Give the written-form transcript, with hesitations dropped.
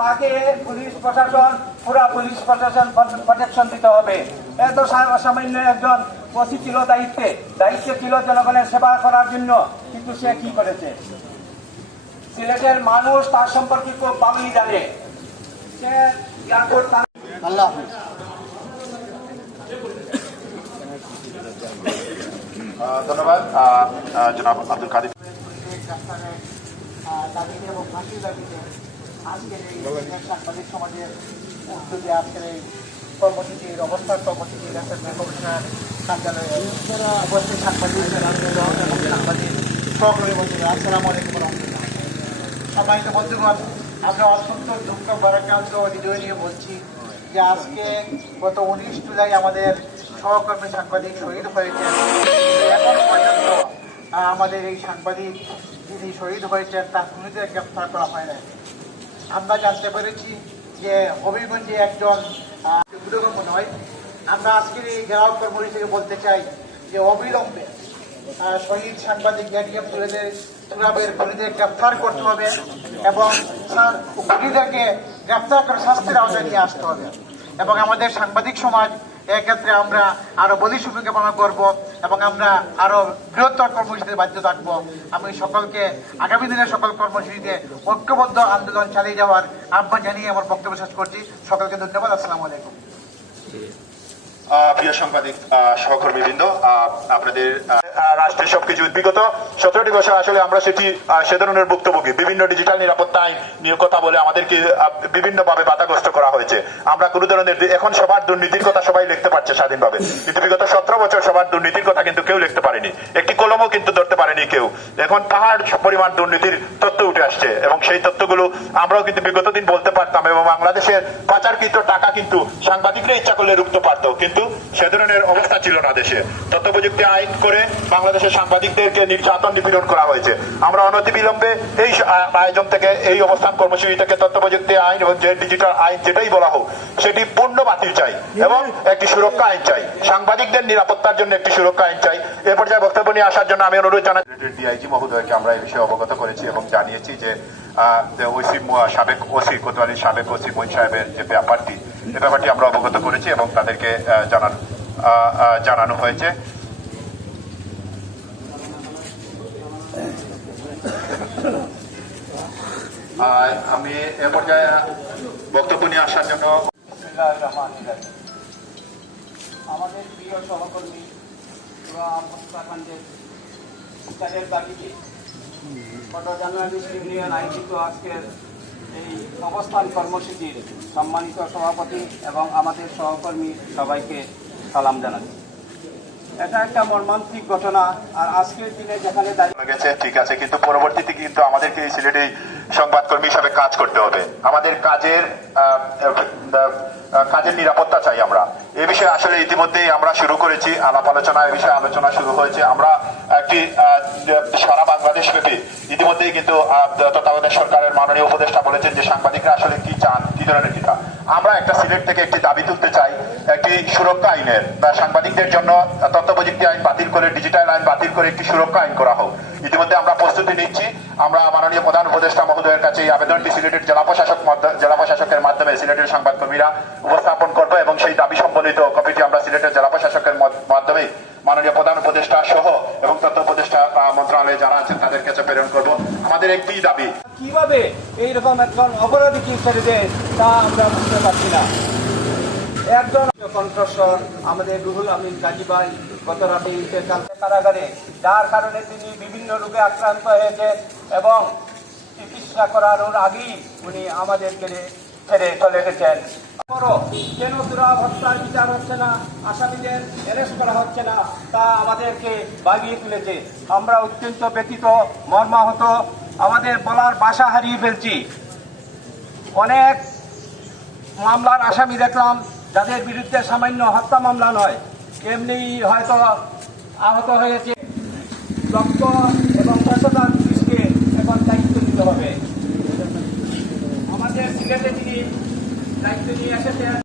তাকে পুলিশ প্রশাসন প্রোটেকশন দিতে হবে। এত সামান্য একজন ওসি ছিল দায়িত্বে ছিল জনগণের সেবা করার জন্য, কিন্তু সে কি করেছে? সিলেটের মানুষ তার সম্পর্কে খুব ভালোই জানে। সে আল্লাহ ধন্যবাদ জনাব আব্দুল কাদের। আজকের এই সাংবাদিক সমাজের উদ্যোগে আজকের এই কর্মসূচির অবস্থান কর্মসূচি কমিশনার কার্যালয়ে উপস্থিত সাংবাদিক সহকর্মী বন্ধুরা, আসসালামু আলাইকুম রহমতুল্লাহ। সম্মানিত বন্ধুগণ, আমরা অত্যন্ত দুঃখ ভারাক্রান্ত হৃদয় নিয়ে বলছি যে আজকে গত 19 জুলাই আমাদের সহকর্মী সাংবাদিক শহীদ হয়েছেন। এখন পর্যন্ত আমাদের এই সাংবাদিক যিনি শহীদ হয়েছেন তার খুনিদের গ্রেফতার করা হয় না। আমরা জানতে পেরেছি যে হবিগঞ্জে একজন দুর্গম নয়। আমরা আজকের এই গ্রাহক কর্মী থেকে বলতে চাই যে অবিলম্বে শহীদ সাংবাদিক এটিএম তুরাবের খুনিদের গ্রেফতার করতে হবে এবং খুনিদেরকে গ্রেফতার করে শাস্তির আওতায় নিয়ে আসতে হবে। এবং আমাদের সাংবাদিক সমাজ এক্ষেত্রে আমরা আরো বলিষ্ঠ ভূমিকা পালন করব এবং আমরা আরো বৃহত্তর কর্মসূচিতে বাধ্য থাকবো। আমি সকলকে আগামী দিনের সকল কর্মসূচিতে ঐক্যবদ্ধ আন্দোলন চালিয়ে যাওয়ার আহ্বান জানিয়ে আমার বক্তব্য শেষ করছি। সকলকে ধন্যবাদ। আসসালামু আলাইকুম। প্রিয় সাংবাদিক সহকর্মীবৃন্দ, আপনাদের রাষ্ট্রের সবকিছু বিগত 17টি বছর আসলে আমরা সে ধরনের ভুক্তভোগী। বিভিন্ন ডিজিটাল নিরাপত্তা আইন নিয়ে কথা বলে আমাদেরকে বিভিন্নভাবে বাধাগ্রস্ত করা হয়েছে। আমরা কোনো ধরনের এখন সবার দুর্নীতির কথা সবাই লিখতে পারছে স্বাধীনভাবে, কিন্তু বিগত 17 বছর সবার দুর্নীতির কথা কিন্তু কেউ লিখতে পারেনি, একটি কলমও কিন্তু ধরতে পারেনি কেউ। এখন পাহাড় পরিমাণ দুর্নীতির তথ্য উঠে আসছে এবং সেই তথ্যগুলো আমরাও কিন্তু বিগত দিন বলতে পারতাম এবং বাংলাদেশের পাচারকৃত টাকা কিন্তু সাংবাদিকরা ইচ্ছা করলে রুখতে পারতো, কিন্তু সে ধরনের অবস্থা ছিল না দেশে। তথ্য প্রযুক্তি আইন করে বাংলাদেশের সাংবাদিকদেরকে নির্যাতন নিপীড়ন করা হয়েছে। আমরা অনতিবিলম্বে এই আয়োজন থেকে, এই অবস্থান কর্মসূচি থেকে তথ্য প্রযুক্তি আইন এবং যে ডিজিটাল আইন যেটাই বলা হোক সেটি পূর্ণ বাতিল চাই এবং একটি সুরক্ষা আইন চাই। সাংবাদিকদের নিরাপত্তার জন্য একটি সুরক্ষা আইন চাই। এ পর্যায়ে বক্তব্য নিয়ে আসার জন্য আমি অনুরোধ জানাই ডিআইজি মহোদয়কে। আমরা এই বিষয়ে অবগত করেছি এবং জানিয়েছি যে ওসি সাবেক ওসি কোতোয়ালির সাবেক ওসি মঈন সাহেবের যে ব্যাপারটি, এ ব্যাপারটি আমরা অবগত করেছি এবং তাদেরকে জানানো হয়েছে। আমি এ পর্যায়ে বক্তব্য নিয়ে আসার জন্য আমাদের প্রিয় সহকর্মী হত্যাকাণ্ডের বাড়িতে গত জানুয়ারি ইউনিয়ন আয়োজিত আজকের এই অবস্থান কর্মসূচির সম্মানিত সভাপতি এবং আমাদের সহকর্মী সবাইকে সালাম জানাচ্ছি। এটা একটা মর্মান্তিক ঘটনা। আর আজকের দিনে যেখানে গেছে ঠিক আছে, কিন্তু পরবর্তীতে কিন্তু আমাদেরকে এই সিলেটে সংবাদকর্মী হিসাবে কাজ করতে হবে। আমাদের কাজের নিরাপত্তা চাই আমরা। এ বিষয়ে আসলে ইতিমধ্যেই আমরা শুরু করেছি আলাপ আলোচনা, এ বিষয়ে আলোচনা শুরু হয়েছে। আমরা একটি সারা বাংলাদেশ ব্যাপী ইতিমধ্যেই কিন্তু তত্ত্বাবধায়ক সরকারের মাননীয় উপদেষ্টা বলেছেন যে সাংবাদিকরা আসলে কি চান, কি ধরনের কিনা। আমরা একটা সিলেট থেকে একটি দাবি তুলতে চাই, একটি সুরক্ষা আইনের বা সাংবাদিকদের জন্য তথ্য প্রযুক্তি আইন বাতিল করে ডিজিটাল আইন বাতিল করে একটি সুরক্ষা আইন করা হোক। ইতিমধ্যে আমরা প্রস্তুতি নিচ্ছি। আমরা মাননীয় প্রধান উপদেষ্টা মহোদয়ের কাছে এই আবেদনটি সিলেটের জেলা প্রশাসকের মাধ্যমে সিলেটের সংবাদকর্মীরা উপস্থাপন করবো এবং সেই দাবি সম্বলিত কপিটি আমরা সিলেটের জেলা প্রশাসকের মাধ্যমে মাননীয় প্রধান উপদেষ্টা সহ এবং তথ্য উপদেষ্টা মন্ত্রণালয়ে যারা আছেন তাদের কাছে প্রেরণ করব। আমাদের একটি দাবি, কিভাবে এইরকম একজন অপরাধীকে ছেড়ে দেয় তা আমরা বুঝতে পারছি না। একজন কণ্ঠস্বর আমাদের রুহুল আমিন গাজী ভাই গত রাতে কারাগারে, যার কারণে তিনি বিভিন্ন রোগে আক্রান্ত হয়েছে এবং চিকিৎসা করানোর আগেই উনি আমাদেরকে ছেড়ে চলে গেছেন। কেন তুরাব হত্যার বিচার হচ্ছে না, আসামিদের অ্যারেস্ট করা হচ্ছে না, তা আমাদেরকে বাগিয়ে তুলেছে। আমরা অত্যন্ত ব্যথিত, মর্মাহত, আমাদের বলার ভাষা হারিয়ে ফেলছি। অনেক মামলার আসামি দেখলাম যাদের বিরুদ্ধে সামান্য হত্যা মামলা নয়, এমনি হয়তো আহত হয়েছে। দক্ষ এবং পেশাদার পুলিশকে এখন দায়িত্ব নিতে হবে। আমাদের সিলেটে যিনি দায়িত্ব নিয়ে এসেছেন